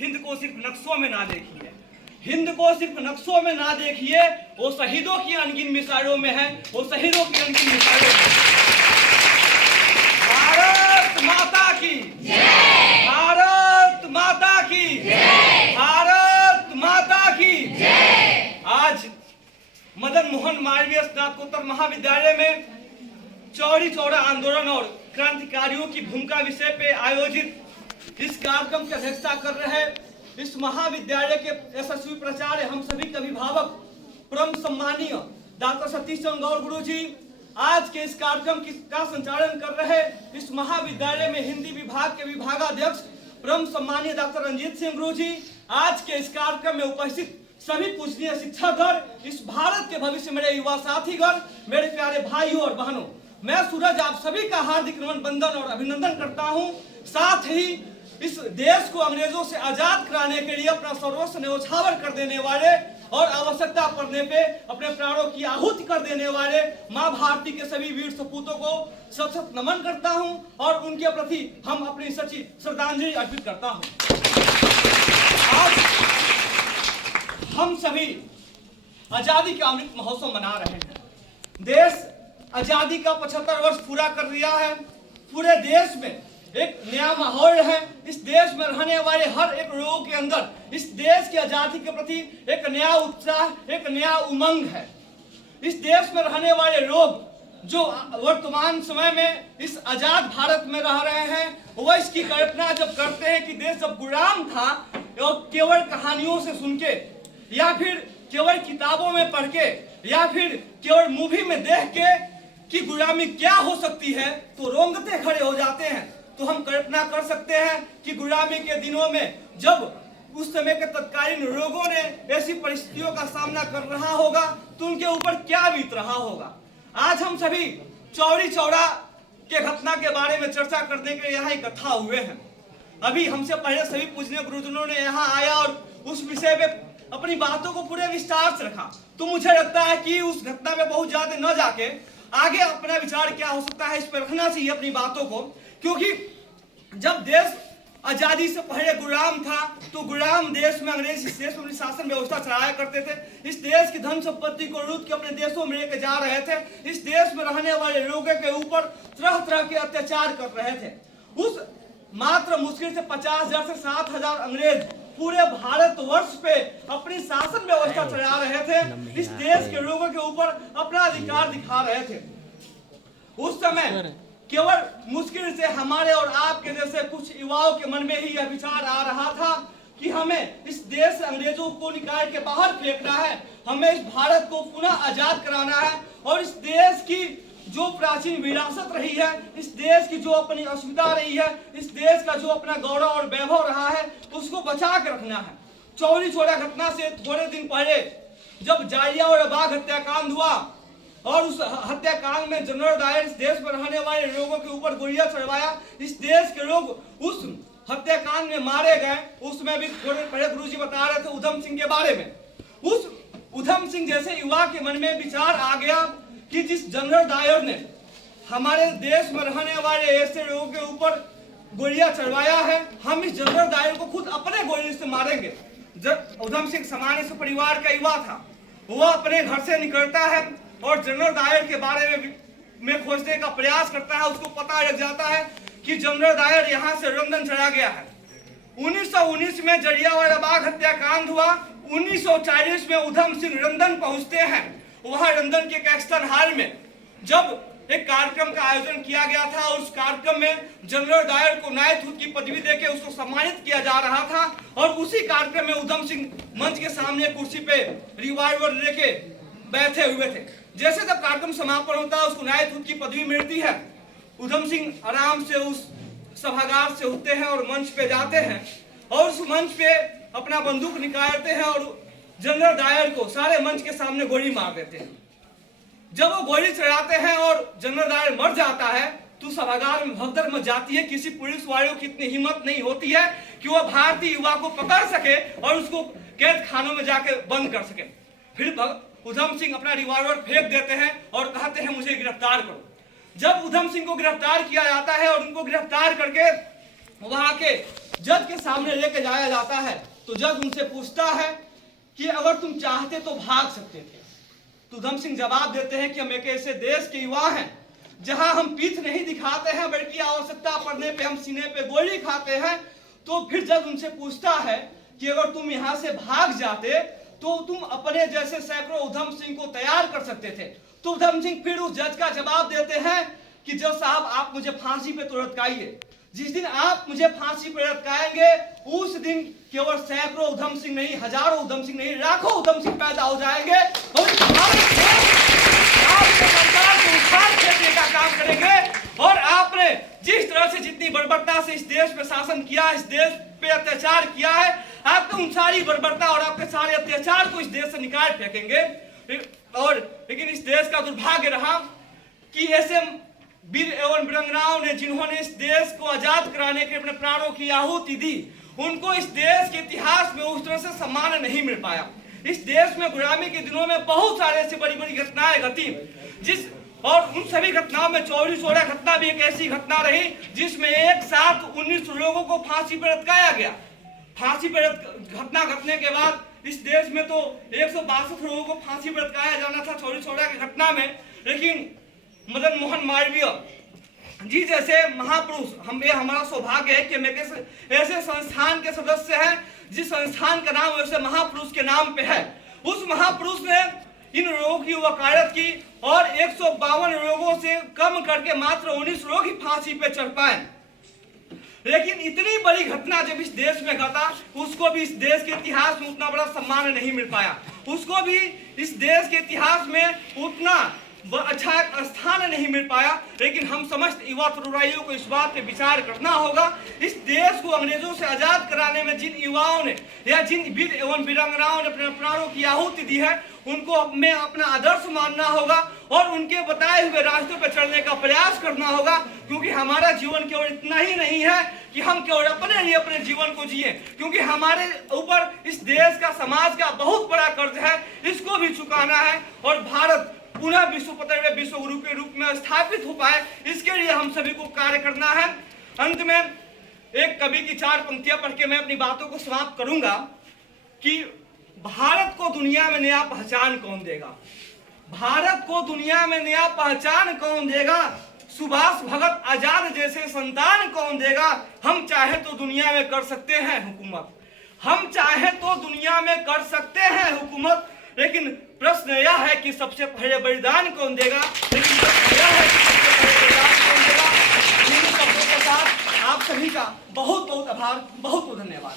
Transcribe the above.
हिंद को सिर्फ नक्शों में ना देखिए, हिंद को सिर्फ नक्शों में ना देखिए, वो शहीदों की अनगिन मिसालों में है, वो शहीदों की अनगिन मिसालों में। भारत माता की जय, भारत माता की जय, भारत माता की जय। आज मदन मोहन मालवीय स्नातकोत्तर महाविद्यालय में चौरी चौरा आंदोलन और क्रांतिकारियों की भूमिका विषय पे आयोजित इस कार्यक्रम की अध्यक्षता कर रहे इस महाविद्यालय के यशस्वी प्राचार्य, हम सभी के अभिभावक, परम सम्मानीय डॉक्टर सतीश चंद्र गौड़ गुरु जी, आज के इस कार्यक्रम का संचालन कर रहे इस महाविद्यालय में हिंदी विभाग के विभागाध्यक्ष परम सम्मानीय डॉक्टर रंजीत सिंह गुरु जी, आज के इस कार्यक्रम में उपस्थित सभी पूजनीय शिक्षकगण, इस भारत के भविष्य मेरे युवा साथीगण, मेरे प्यारे भाइयों और बहनों, मैं सूरज आप सभी का हार्दिक नमन, वंदन और अभिनंदन करता हूं। साथ ही इस देश को अंग्रेजों से आजाद कराने के लिए अपना सर्वस्व न्यौछावर कर देने वाले और आवश्यकता पड़ने पे अपने प्राणों की आहुति कर देने वाले मां भारती के सभी वीर सपूतों को सत सत नमन करता हूं और उनके प्रति हम अपनी सच्ची श्रद्धांजलि अर्पित करता हूं। आज हम सभी आजादी का अमृत महोत्सव मना रहे हैं। देश आजादी का 75 वर्ष पूरा कर लिया है। पूरे देश में एक नया माहौल है। इस देश में रहने वाले हर एक लोगों के अंदर इस देश की आजादी के प्रति एक नया उत्साह, एक नया उमंग है। इस देश में रहने वाले लोग जो वर्तमान समय में इस आजाद भारत में रह रहे हैं, वह इसकी कल्पना जब करते हैं कि देश जब गुलाम था, और केवल कहानियों से सुन के या फिर केवल किताबों में पढ़ के या फिर केवल मूवी में देख के कि गुलामी क्या हो सकती है, तो रोंगटे खड़े हो जाते हैं। तो हम कल्पना कर सकते हैं कि गुलामी के दिनों में जब उस समय के तत्कालीन लोगों ने ऐसी परिस्थितियों का सामना कर रहा होगा तो उनके ऊपर क्या बीत रहा होगा। आज हम सभी चौरी चौरा के घटना के बारे में चर्चा करने के लिए यहाँ इकट्ठा हुए हैं। अभी हमसे पहले सभी पूजनीय गुरुजनों ने यहाँ आया और उस विषय पे अपनी बातों को पूरे विस्तार से रखा। तो मुझे लगता है कि उस घटना में बहुत ज्यादा न जाके आगे अपना विचार क्या हो सकता है इस पर रखना चाहिए अपनी बातों को, क्योंकि जब देश आजादी से पहले गुलाम था तो गुलाम देश में अंग्रेज इस देश में अपनी शासन व्यवस्था चलाया करते थे। इस देश की धन संपत्ति को लूट के अपने देशों में लेके जा रहे थे। इस देश में रहने वाले लोगों के ऊपर तरह तरह के अत्याचार कर रहे थे। उस मात्र मुश्किल से 50,000 से 60,000 अंग्रेज पूरे भारतवर्ष पे अपनी शासन व्यवस्था चला रहे थे। इस देश के लोगों के ऊपर अपना अधिकार दिखा रहे थे। उस समय केवल मुश्किल से हमारे और आपके जैसे कुछ युवाओं के मन में ही यह विचार आ रहा था कि हमें इस देश से अंग्रेजों को निकाल के बाहर फेंकना है, हमें इस भारत को पुनः आजाद कराना है और इस देश की जो प्राचीन विरासत रही है, इस देश की जो अपनी अस्मिता रही है, इस देश का जो अपना गौरव और वैभव रहा है, उसको बचा के रखना है। चौरी चौरा घटना से थोड़े दिन पहले जब जालियांवाला बाग हत्याकांड हुआ और उस हत्याकांड में जनरल डायर इस देश में रहने वाले लोगों के ऊपर गोलियां चलवाया, इस देश के लोग उस हत्याकांड में मारे गए। उसमें भी थोड़े पहले गुरुजी बता रहे थे उधम सिंह के बारे में। उस उधम सिंह जैसे युवा के मन में विचार आ गया कि जिस जनरल डायर ने हमारे देश में रहने वाले ऐसे लोगों के ऊपर गोलियां चलवाया है, हम इस जनरल डायर को खुद अपने गोली से मारेंगे। जब उधम सिंह सामान्य से परिवार का युवा था, वह अपने घर से निकलता है और जनरल डायर के बारे में खोजने का प्रयास करता है। उसको पता लग जाता है कि जनरल डायर यहाँ से लंदन चला गया है। 1919 में जालियांवाला बाग हत्याकांड हुआ। 1940 में उधम सिंह लंदन पहुंचते हैं। वहां लंदन के कैक्सटन हॉल में जब एक कार्यक्रम का आयोजन किया गया था, उस कार्यक्रम में जनरल डायर को नाइटहुड की पदवी देके उसको सम्मानित किया जा रहा था और उसी कार्यक्रम में उधम सिंह मंच के सामने कुर्सी पे रिवॉल्वर लेके बैठे हुए थे। जैसे जब कार्यक्रम समापन होता है, उसको नाइटहुड की पदवी मिलती है, उधम सिंह आराम से उस सभागार से उठते हैं और मंच पे जाते हैं और उस मंच पे अपना बंदूक निकालते हैं और जनरल डायर को सारे मंच के सामने गोली मार देते हैं। जब वो गोली चलाते हैं और जनरल डायर मर जाता है तो सभागार में भगदड़ मच जाती है। किसी पुलिस वालों की इतनी हिम्मत नहीं होती है कि वह भारतीय युवा को पकड़ सके और उसको कैद खानों में जाके बंद कर सके। फिर उधम सिंह अपना रिवॉल्वर फेंक देते हैं और कहते हैं मुझे गिरफ्तार करो। जब उधम सिंह को गिरफ्तार किया जाता है और उनको गिरफ्तार करके वहां के जज के सामने लेके जाया जाता है तो जज उनसे पूछता है कि अगर तुम चाहते तो भाग सकते थे। तो उधम सिंह जवाब देते हैं कि हम एक ऐसे देश के युवा हैं जहां हम पीठ नहीं दिखाते हैं बल्कि आवश्यकता पड़ने पे हम सीने पे गोली खाते हैं। तो फिर जज उनसे पूछता है कि अगर तुम यहाँ से भाग जाते तो तुम अपने जैसे सैकड़ों उधम सिंह को तैयार कर सकते थे। तो उधम सिंह फिर उस जज का जवाब देते हैं कि जज साहब आप मुझे फांसी पे तो लटकाइए, जिस दिन आप मुझे फांसी पे लटकाएंगे उस दिन केवल सैकड़ों उधम सिंह नहीं, हजारों उधम सिंह नहीं, लाखों उधम सिंह पैदा हो जाएंगे और आपके सरकार को उखाड़ फेंकने का काम करेंगे। और आपने जिस तरह से जितनी बर्बरता से इस देश पे शासन किया, इस देश पे अत्याचार किया है, आपके उन सारी बर्बरता और आपके सारे अत्याचार को इस देश से निकाल फेंकेंगे। और लेकिन इस देश का दुर्भाग्य रहा कि ऐसे वीर एवं वीरांगनाओं ने जिन्होंने इस देश को आजाद कराने के अपने प्राणों की आहुति दी, उनको इस देश के इतिहास में उस तरह से सम्मान नहीं मिल पाया। इस देश में गुलामी के दिनों में बहुत सारे ऐसी बड़ी बड़ी घटनाएं घटी और उन सभी घटनाओं में चौरी चौरा घटना भी एक ऐसी घटना रही जिसमें एक साथ 19 लोगों को फांसी पर लटकाया गया। फांसी पर घटना घटने के बाद इस देश में तो 162 लोगों को फांसी पर लटकाया जाना था चौरी चौरा की घटना में, लेकिन मदन मोहन मालवीय जी जैसे महापुरुष, हमारा सौभाग्य है कि हम एक ऐसे संस्थान के सदस्य हैं जिस संस्थान का नाम वैसे महापुरुष के नाम पे है। उस महापुरुष ने इन लोगों की वकालत की और 152 लोगों से कम करके मात्र 19 लोग ही फांसी पे चढ़ पाए। लेकिन इतनी बड़ी घटना जब इस देश में घटा उसको भी इस देश के इतिहास में उतना बड़ा सम्मान नहीं मिल पाया, उसको भी इस देश के इतिहास में उतना अच्छा स्थान नहीं मिल पाया। लेकिन हम समस्त युवा तरुणाइयों को इस बात पे विचार करना होगा, इस देश को अंग्रेजों से आजाद कराने में जिन युवाओं ने या जिन वीर एवं वीरांगनाओं ने अपने प्राणों की आहुति दी है उनको हमें अपना आदर्श मानना होगा और उनके बताए हुए रास्तों पर चलने का प्रयास करना होगा। क्योंकि हमारा जीवन केवल इतना ही नहीं है कि हम केवल अपने लिए अपने जीवन को जिए, क्योंकि हमारे ऊपर इस देश का समाज का बहुत बड़ा कर्ज है, इसको भी चुकाना है और भारत पुनः विश्व पटल में विश्व गुरु के रूप में स्थापित हो पाए, इसके लिए हम सभी को कार्य करना है। अंत में एक कवि की 4 पंक्तियां पढ़ के मैं अपनी बातों को समाप्त करूंगा कि भारत को दुनिया में नया पहचान कौन देगा, भारत को दुनिया में नया पहचान कौन देगा, सुभाष भगत आजाद जैसे संतान कौन देगा। हम चाहे तो दुनिया में कर सकते हैं हुकूमत, हम चाहे तो दुनिया में कर सकते हैं हुकूमत, लेकिन प्रश्न यह है कि सबसे पहले बलिदान कौन देगा। लेकिन प्रश्न यह है कि सबसे पहले बलिदान कौन देगा। इन शब्दों के साथ आप सभी का बहुत बहुत आभार, बहुत बहुत धन्यवाद।